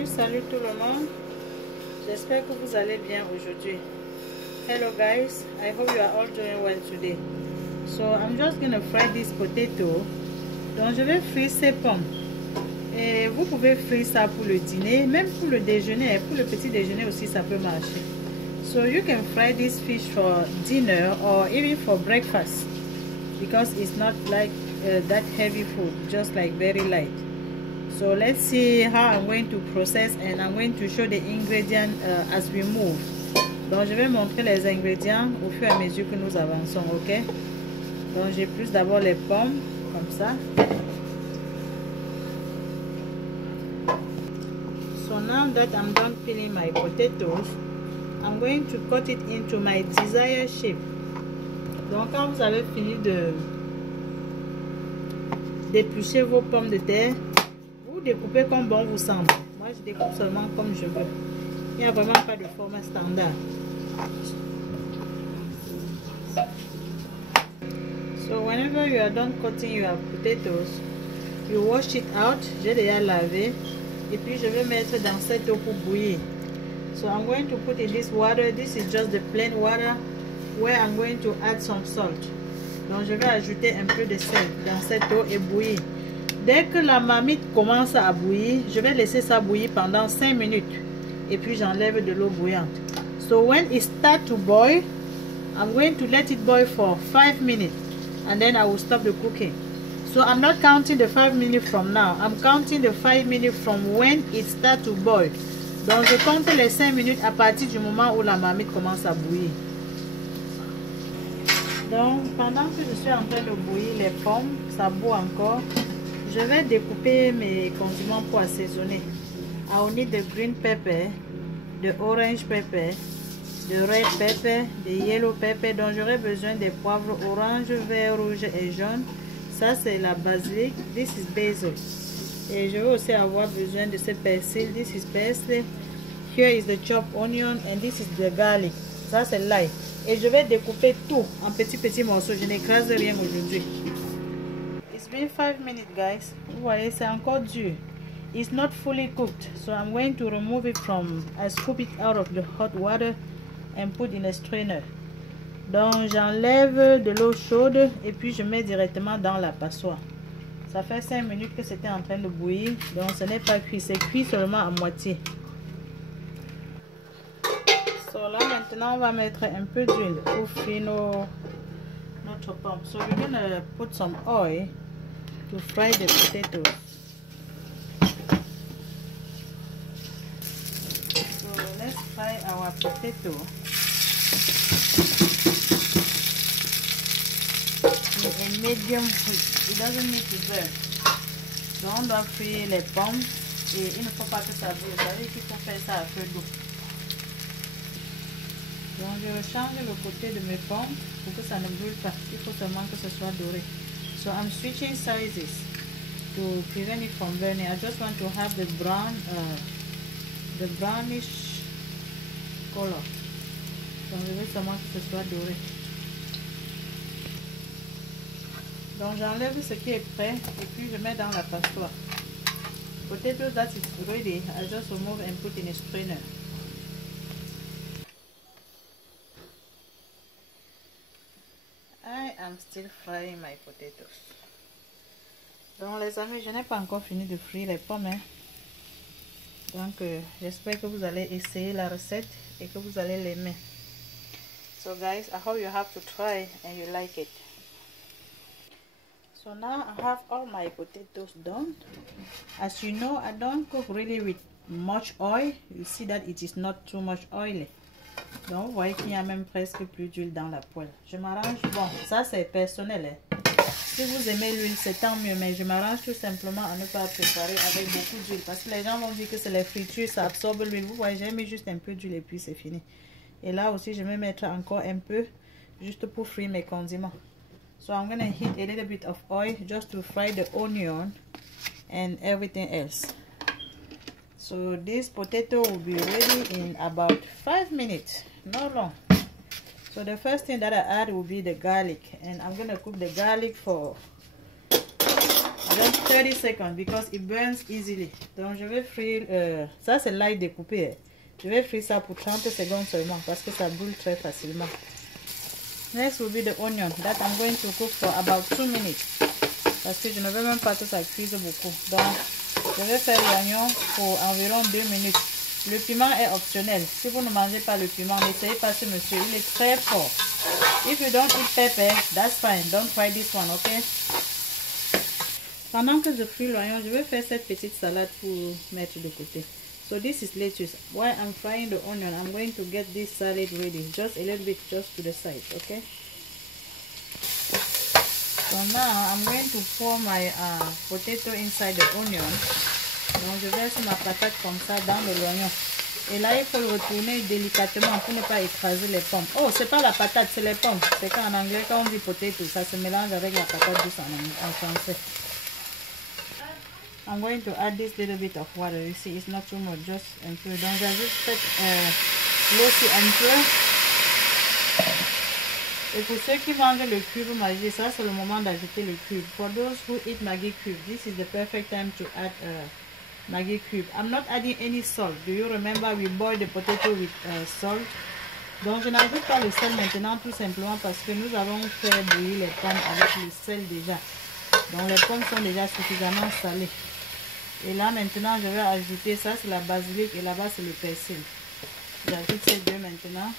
Salut tout le monde, j'espère que vous allez bien aujourd'hui. Hello guys, I hope you are all doing well today. So I'm just gonna fry this potato. Donc je vais frire ces pommes. Et vous pouvez frire ça pour le dîner, même pour le déjeuner, pour le petit déjeuner aussi ça peut marcher. So you can fry this fish for dinner or even for breakfast because it's not like that heavy food, just like very light. So let's see how I'm going to process, and I'm going to show the ingredients as we move. Donc je vais montrer les ingrédients au fur et à mesure que nous avançons, ok? Donc j'ai plus d'abord les pommes comme ça. So now that I'm done peeling my potatoes, I'm going to cut it into my desired shape. Donc quand vous avez fini d'éplucher vos pommes de terre, découper comme bon vous semble. Moi je découpe seulement comme je veux. Il n'y a vraiment pas de format standard. So whenever you are done cutting your potatoes, you wash it out. J'ai déjà lavé. Et puis je vais mettre dans cette eau pour bouillir. So I'm going to put in this water. This is just the plain water where I'm going to add some salt. Donc je vais ajouter un peu de sel dans cette eau et bouillir. Dès que la marmite commence à bouillir, je vais laisser ça bouillir pendant 5 minutes. Et puis j'enlève de l'eau bouillante. So when it starts to boil, I'm going to let it boil for 5 minutes. And then I will stop the cooking. So I'm not counting the 5 minutes from now. I'm counting the 5 minutes from when it starts to boil. Donc je compte les 5 minutes à partir du moment où la marmite commence à bouillir. Donc pendant que je suis en train de bouillir les pommes, ça bout encore. Je vais découper mes condiments pour assaisonner. I will need the green pepper, the orange pepper, the red pepper, the yellow pepper. Donc j'aurai besoin des poivres orange, vert, rouge et jaune. Ça c'est la basilic. This is basil. Et je vais aussi avoir besoin de ce persil. This is parsley. Here is the chopped onion and this is the garlic. Ça c'est l'ail. Et je vais découper tout en petits morceaux. Je n'écrase rien aujourd'hui. It's been 5 minutes guys. Vous voyez c'est encore dur. It's not fully cooked, so I'm going to remove it from, I scoop it out of the hot water and put in a strainer. Donc j'enlève de l'eau chaude et puis je mets directement dans la passoire. Ça fait 5 minutes que c'était en train de bouillir, donc ce n'est pas cuit, c'est cuit seulement à moitié. So là maintenant on va mettre un peu d'huile pour frire notre pomme. So we're gonna put some oil to fry the potatoes. So let's fry our potato in a medium heat. It doesn't need to burn. Donc on doit frire les pommes et il ne faut pas que ça brûle. Vous savez qu'il faut faire ça à feu doux. Donc je rechange le côté de mes pommes pour que ça ne brûle pas. Il faut seulement que ce soit doré. So I'm switching sizes to prevent it from burning. I just want to have the brownish color. Donc je veux seulement que ce soit doré. Donc j'enlève ce qui est prêt et puis je mets dans la passoire. Potatoes that is ready, I just remove and put in a strainer. I am still frying my potatoes. Donc les amis, je n'ai pas encore fini de frire les pommes. Donc j'espère que vous allez essayer la recette et que vous allez l'aimer. So guys, I hope you have to try and you like it. So now I have all my potatoes done. As you know, I don't cook really with much oil. You see that it is not too much oily. Donc vous voyez qu'il n'y a même presque plus d'huile dans la poêle. Je m'arrange, bon ça c'est personnel. Si vous aimez l'huile c'est tant mieux, mais je m'arrange tout simplement à ne pas préparer avec beaucoup d'huile. Parce que les gens vont dire que c'est les fritures, ça absorbe l'huile. Vous voyez, j'ai mis juste un peu d'huile et puis c'est fini. Et là aussi je vais mettre encore un peu juste pour frire mes condiments. So I'm gonna heat a little bit of oil just to fry the onion and everything else. So this potato will be ready in about 5 minutes, not long. So the first thing that I add will be the garlic, and I'm gonna cook the garlic for just 30 seconds because it burns easily. Donc je vais frire, ça c'est l'ail découpé. Je vais frire ça pour 30 secondes seulement parce que ça brûle très facilement. Next will be the onion that I'm going to cook for about 2 minutes. Parce que je ne veux même pas que ça cuise beaucoup. Donc je vais faire l'oignon pour environ 2 minutes. Le piment est optionnel. Si vous ne mangez pas le piment, n'essayez pas ce monsieur. Il est très fort. If you don't eat pepper, that's fine. Don't try this one, okay? Pendant que je fris l'oignon, je vais faire cette petite salade pour mettre de côté. So this is lettuce. While I'm frying the onion, I'm going to get this salad ready. Just a little bit, just to the side, okay? So now I'm going to pour my potato inside the onion. Donc je verse ma patate comme ça dans l'oignon. Et là il faut le retourner délicatement pour ne pas écraser les pommes. Oh, c'est pas la patate, c'est les pommes. C'est qu'en anglais quand on dit potato, ça se mélange avec la patate douce en français. I'm going to add this little bit of water. You see, it's not too much, just un peu. Donc j'ajoute l'eau sur un peu. Et pour ceux qui mangent le cube Maggi, ça c'est le moment d'ajouter le cube. For those who eat Maggi cube, this is the perfect time to add Maggi cube. I'm not adding any salt. Do you remember we boiled the potato with salt? Donc je n'ajoute pas le sel maintenant tout simplement parce que nous avons fait bouillir les pommes avec le sel déjà. Donc les pommes sont déjà suffisamment salées. Et là maintenant je vais ajouter, ça c'est la basilic et là-bas c'est le persil. J'ajoute ces deux maintenant.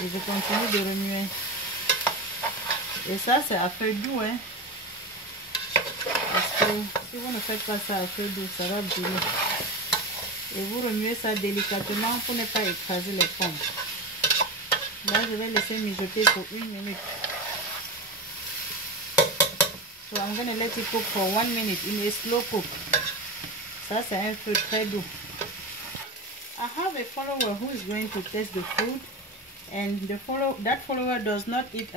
Et je continue de remuer. Et ça c'est à feu doux, hein. Parce que si vous ne faites pas ça à feu doux, ça va brûler. Et vous remuez ça délicatement pour ne pas écraser les pommes. Là je vais laisser mijoter pour 1 minute. So I'm going to let it cook for 1 minute in a slow cook. Ça c'est un feu très doux. I have a follower who is going to taste the food, and that follower does not eat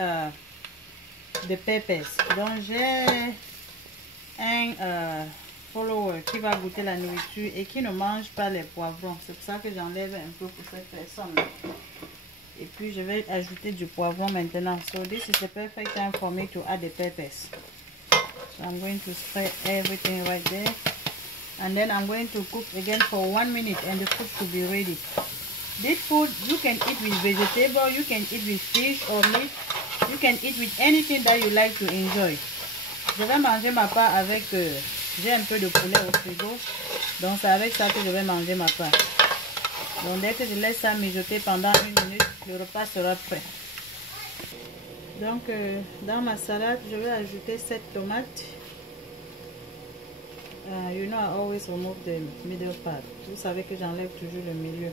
the peppers. Donc j'ai un follower qui va goûter la nourriture et qui ne mange pas les poivrons. C'est pour ça que j'enlève un peu pour cette personne. Et puis je vais ajouter du poivron maintenant. So this is the perfect time for me to add the peppers. So I'm going to spread everything right there. And then I'm going to cook again for 1 minute and the food should be ready. This food you can eat with vegetable, you can eat with fish or meat. You can eat with anything that you like to enjoy. Je vais manger ma part avec, j'ai un peu de poulet au frigo. Donc c'est avec ça que je vais manger ma part. Donc dès que je laisse ça mijoter pendant 1 minute, le repas sera prêt. Donc dans ma salade, je vais ajouter cette tomate. You know I always remove the middle part. Vous savez que j'enlève toujours le milieu.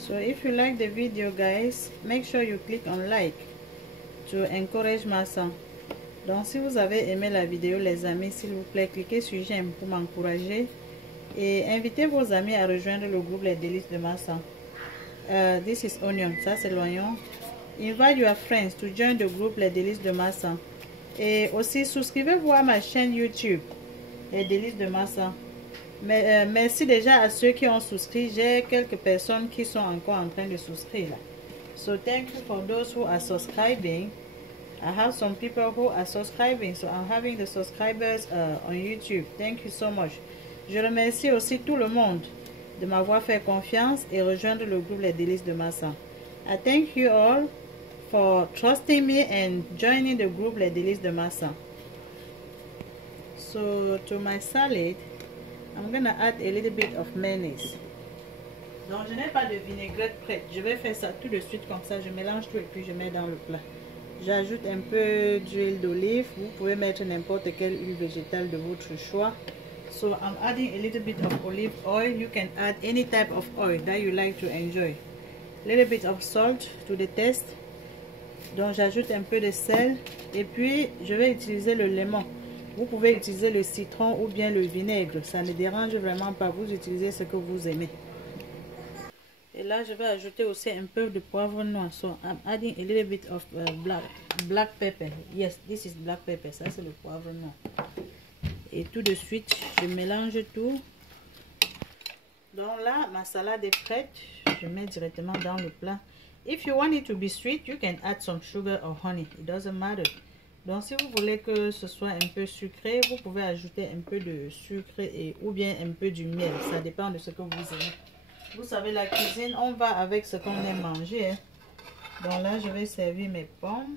So if you like the video guys, make sure you click on like to encourage Massa. Donc si vous avez aimé la vidéo les amis, s'il vous plaît, cliquez sur j'aime pour m'encourager et invitez vos amis à rejoindre le groupe Les Délices de Massa. This is onion, ça c'est l'oignon. Invite your friends to join the group Les Délices de Massa. Et aussi souscrivez-vous à ma chaîne YouTube Les Délices de Massa. Mais merci déjà à ceux qui ont souscrit. J'ai quelques personnes qui sont encore en train de souscrire là. So thank you for those who are subscribing. I have some people who are subscribing, so I'm having the subscribers on YouTube. Thank you so much. Je remercie aussi tout le monde de m'avoir fait confiance et rejoindre le groupe Les Délices de Massa. I thank you all for trusting me and joining the group Les Délices de Massa. So to my salad, I'm gonna add a little bit of mayonnaise. Donc je n'ai pas de vinaigrette prête. Je vais faire ça tout de suite comme ça. Je mélange tout et puis je mets dans le plat. J'ajoute un peu d'huile d'olive. Vous pouvez mettre n'importe quelle huile végétale de votre choix. So I'm adding a little bit of olive oil. You can add any type of oil that you like to enjoy. A little bit of salt to the taste. Donc j'ajoute un peu de sel. Et puis je vais utiliser le lemon. Vous pouvez utiliser le citron ou bien le vinaigre. Ça ne dérange vraiment pas. Vous utilisez ce que vous aimez. Et là, je vais ajouter aussi un peu de poivre noir. So, I'm adding a little bit of black pepper. Yes, this is black pepper. Ça, c'est le poivre noir. Et tout de suite, je mélange tout. Donc là, ma salade est prête. Je mets directement dans le plat. If you want it to be sweet, you can add some sugar or honey. It doesn't matter. Donc si vous voulez que ce soit un peu sucré, vous pouvez ajouter un peu de sucre ou bien un peu du miel. Ça dépend de ce que vous aimez. Vous savez, la cuisine, on va avec ce qu'on aime manger. Hein. Donc là, je vais servir mes pommes.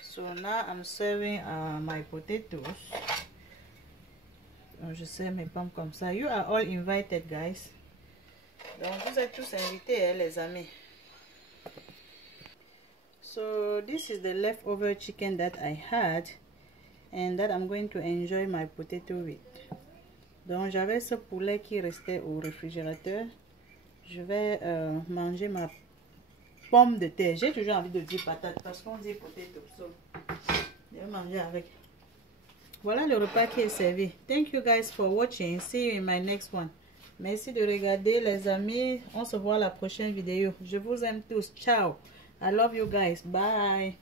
So now I'm serving my potatoes. Donc, je sers mes pommes comme ça. You are all invited, guys. Donc vous êtes tous invités, hein, les amis. So this is the leftover chicken that I had and that I'm going to enjoy my potato with. Donc j'avais ce poulet qui restait au réfrigérateur. Je vais manger ma pomme de terre. J'ai toujours envie de dire patate parce qu'on dit potato. So, je vais manger avec. Voilà le repas qui est servi. Thank you guys for watching. See you in my next one. Merci de regarder les amis. On se voit à la prochaine vidéo. Je vous aime tous. Ciao. I love you guys. Bye.